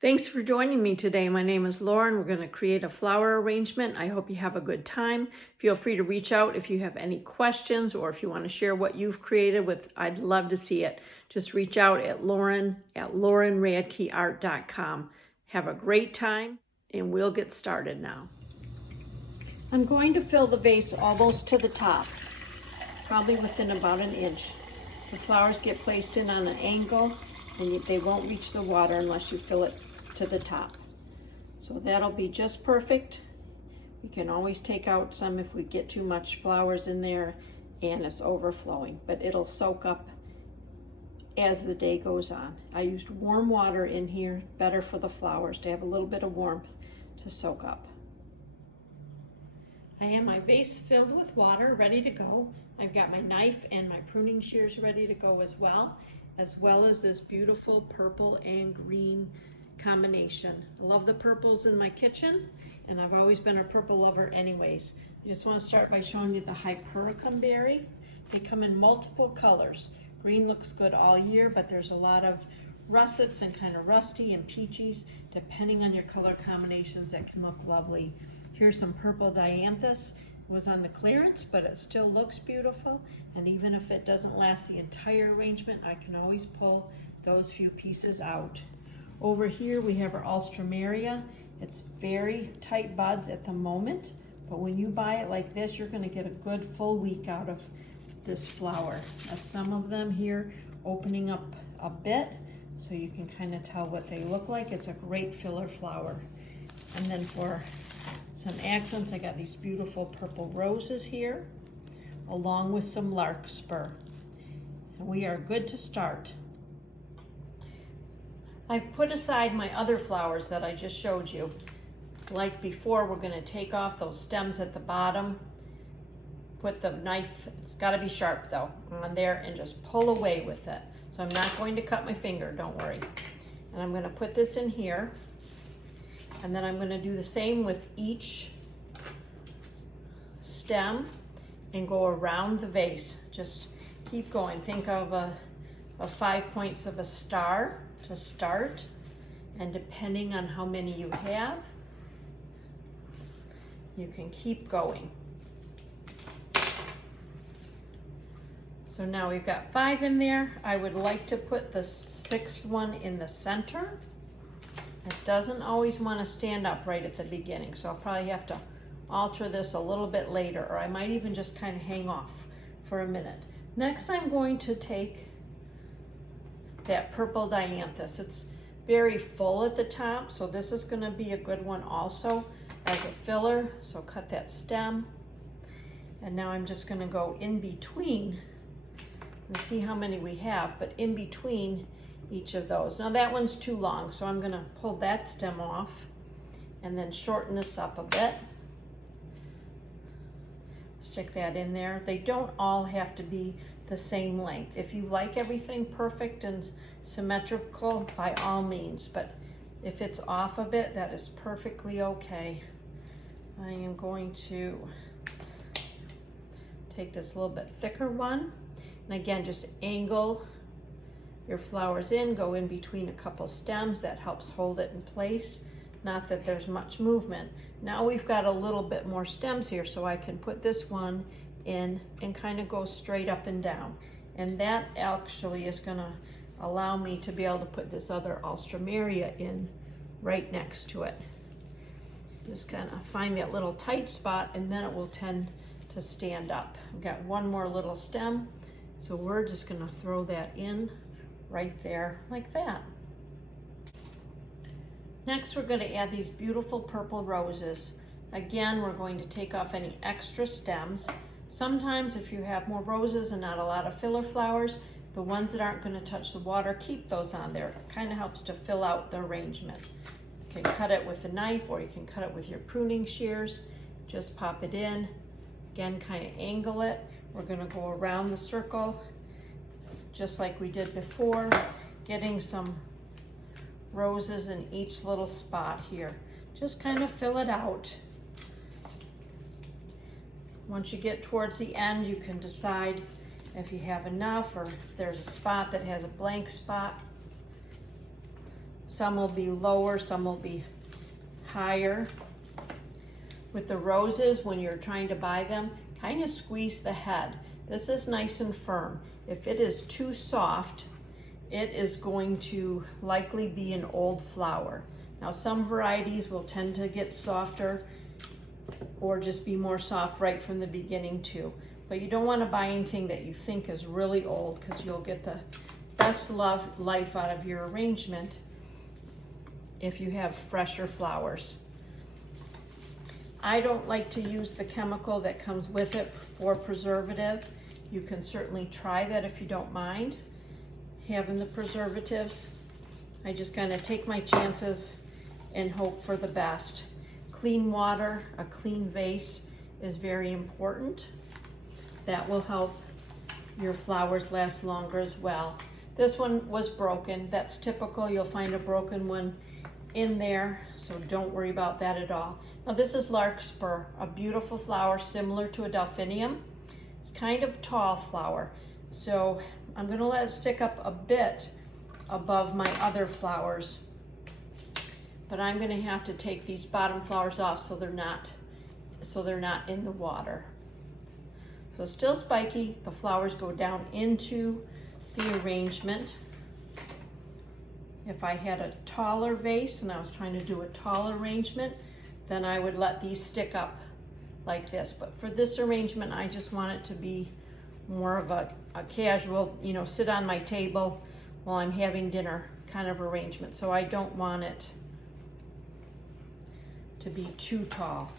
Thanks for joining me today. My name is Lauren. We're going to create a flower arrangement. I hope you have a good time. Feel free to reach out if you have any questions or if you want to share what you've created with. I'd love to see it. Just reach out at lauren@laurenradkeart.com. Have a great time and we'll get started now. I'm going to fill the vase almost to the top, probably within about an inch. The flowers get placed in on an angle and they won't reach the water unless you fill it to the top. So that'll be just perfect. We can always take out some if we get too much flowers in there and it's overflowing, but it'll soak up as the day goes on. I used warm water in here, better for the flowers to have a little bit of warmth to soak up. I have my vase filled with water, ready to go. I've got my knife and my pruning shears ready to go as well as this beautiful purple and green combination. I love the purples in my kitchen, and I've always been a purple lover anyways. I just want to start by showing you the Hypericum berry. They come in multiple colors. Green looks good all year, but there's a lot of russets and kind of rusty and peachies, depending on your color combinations, that can look lovely. Here's some purple Dianthus. It was on the clearance, but it still looks beautiful. And even if it doesn't last the entire arrangement, I can always pull those few pieces out. Over here we have our Alstromeria. It's very tight buds at the moment, but when you buy it like this, you're going to get a good full week out of this flower. Some of them here opening up a bit, so you can kind of tell what they look like. It's a great filler flower. And then for some accents, I got these beautiful purple roses here, along with some larkspur. And we are good to start. I've put aside my other flowers that I just showed you. Like before, we're going to take off those stems at the bottom, put the knife, it's got to be sharp though, on there, and just pull away with it. So I'm not going to cut my finger, don't worry. And I'm going to put this in here, and then I'm going to do the same with each stem and go around the vase. Just keep going. Think of a 5 points of a star to start, and depending on how many you have, you can keep going. So now we've got 5 in there. I would like to put the 6th one in the center. It doesn't always want to stand up right at the beginning, so I'll probably have to alter this a little bit later, or I might even just kind of hang off for a minute. Next, I'm going to take that purple Dianthus. It's very full at the top, so this is going to be a good one also as a filler. So cut that stem, and now I'm just going to go in between and see how many we have, but in between each of those. Now that one's too long, so I'm going to pull that stem off and then shorten this up a bit. Stick that in there. They don't all have to be the same length. If you like everything perfect and symmetrical, by all means, but if it's off a bit, that is perfectly okay. I am going to take this a little bit thicker one, and again, just angle your flowers in, go in between a couple stems. That helps hold it in place. Not that there's much movement. Now we've got a little bit more stems here, so I can put this one in and kind of go straight up and down. And that actually is going to allow me to be able to put this other Alstromeria in right next to it. Just kind of find that little tight spot, and then it will tend to stand up. I've got one more little stem, so we're just going to throw that in right there like that. Next, we're going to add these beautiful purple roses. Again, we're going to take off any extra stems. Sometimes if you have more roses and not a lot of filler flowers, the ones that aren't going to touch the water, keep those on there. It kind of helps to fill out the arrangement. You can cut it with a knife, or you can cut it with your pruning shears. Just pop it in. Again, kind of angle it. We're going to go around the circle just like we did before, getting some roses in each little spot here. Just kind of fill it out. Once you get towards the end, you can decide if you have enough, or if there's a spot that has a blank spot. some will be lower, some will be higher. With the roses, when you're trying to buy them, kind of squeeze the head. This is nice and firm. If it is too soft, it is going to likely be an old flower. Now, some varieties will tend to get softer or just be more soft right from the beginning too. But you don't want to buy anything that you think is really old, because you'll get the best life out of your arrangement if you have fresher flowers. I don't like to use the chemical that comes with it for preservative. You can certainly try that if you don't mind having the preservatives. I just kind of take my chances and hope for the best. Clean water, a clean vase is very important. That will help your flowers last longer as well. This one was broken. That's typical. You'll find a broken one in there, so don't worry about that at all. Now, this is larkspur, a beautiful flower similar to a delphinium. It's kind of tall flower, so I'm going to let it stick up a bit above my other flowers, but I'm going to have to take these bottom flowers off so they're not in the water. So it's still spiky. The flowers go down into the arrangement. If I had a taller vase and I was trying to do a tall arrangement, then I would let these stick up like this. But for this arrangement, I just want it to be more of a casual, sit on my table while I'm having dinner kind of arrangement. So I don't want it to be too tall.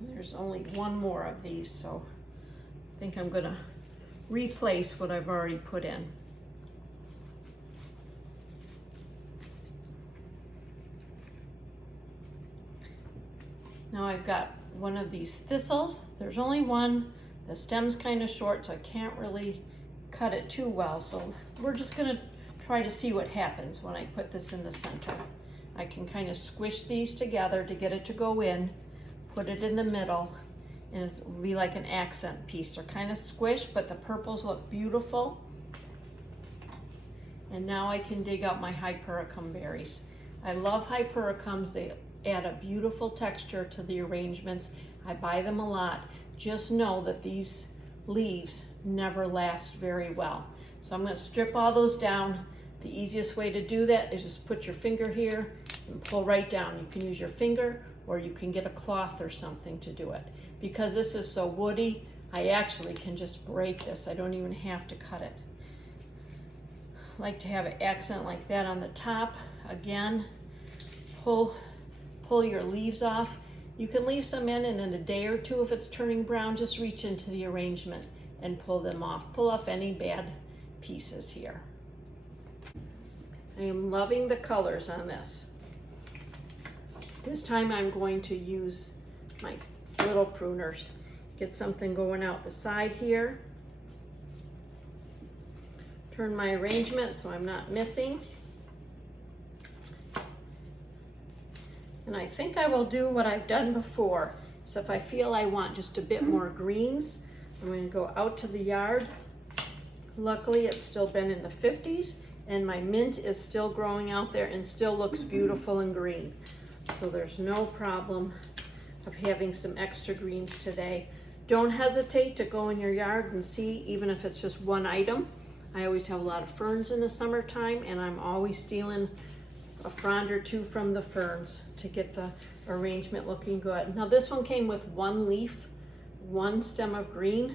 There's only one more of these, so I think I'm gonna replace what I've already put in. Now I've got one of these thistles. There's only one. The stem's kind of short, so I can't really cut it too well. So we're just gonna try to see what happens when I put this in the center. I can kind of squish these together to get it to go in, put it in the middle, and it will be like an accent piece. They're kind of squished, but the purples look beautiful. And now I can dig out my Hypericum berries. I love Hypericums. They add a beautiful texture to the arrangements. I buy them a lot. Just know that these leaves never last very well. So I'm going to strip all those down. The easiest way to do that is just put your finger here and pull right down. You can use your finger, or you can get a cloth or something to do it. Because this is so woody, I actually can just break this. I don't even have to cut it. I like to have an accent like that on the top. Again, pull your leaves off. You can leave some in, and in a day or two, if it's turning brown, just reach into the arrangement and pull them off. Pull off any bad pieces here. I am loving the colors on this. This time I'm going to use my little pruners. Get something going out the side here. Turn my arrangement so I'm not missing. And I think I will do what I've done before. So if I feel I want just a bit more greens, I'm going to go out to the yard. Luckily, it's still been in the 50s, and my mint is still growing out there and still looks beautiful and green. So there's no problem of having some extra greens today. Don't hesitate to go in your yard and see, even if it's just one item. I always have a lot of ferns in the summertime, and I'm always stealing a frond or two from the ferns to get the arrangement looking good. Now this one came with one leaf, one stem of green.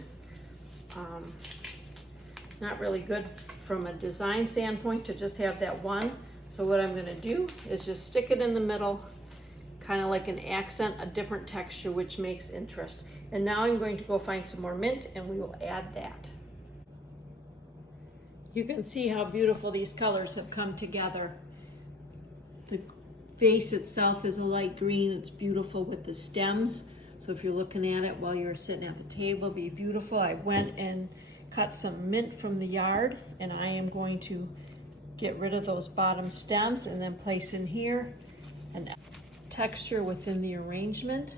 Not really good from a design standpoint to just have that one. So what I'm gonna do is just stick it in the middle, kind of like an accent, a different texture, which makes interest. And now I'm going to go find some more mint, and we will add that. You can see how beautiful these colors have come together. The vase itself is a light green. It's beautiful with the stems. So if you're looking at it while you're sitting at the table, it'll be beautiful. I went and cut some mint from the yard, and I am going to get rid of those bottom stems and then place in here an texture within the arrangement.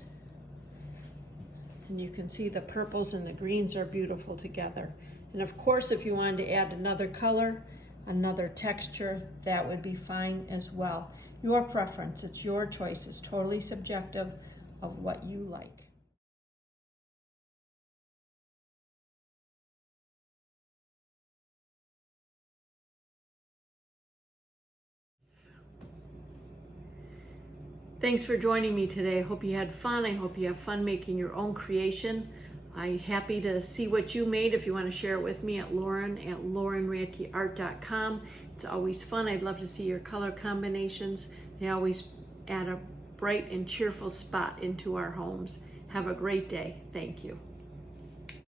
And you can see the purples and the greens are beautiful together. And of course, if you wanted to add another color, another texture, that would be fine as well. Your preference, it's your choice, it's totally subjective of what you like. Thanks for joining me today. I hope you had fun. I hope you have fun making your own creation. I'm happy to see what you made. If you want to share it with me, at lauren@laurenradkeart.com. It's always fun. I'd love to see your color combinations. They always add a bright and cheerful spot into our homes. Have a great day. Thank you.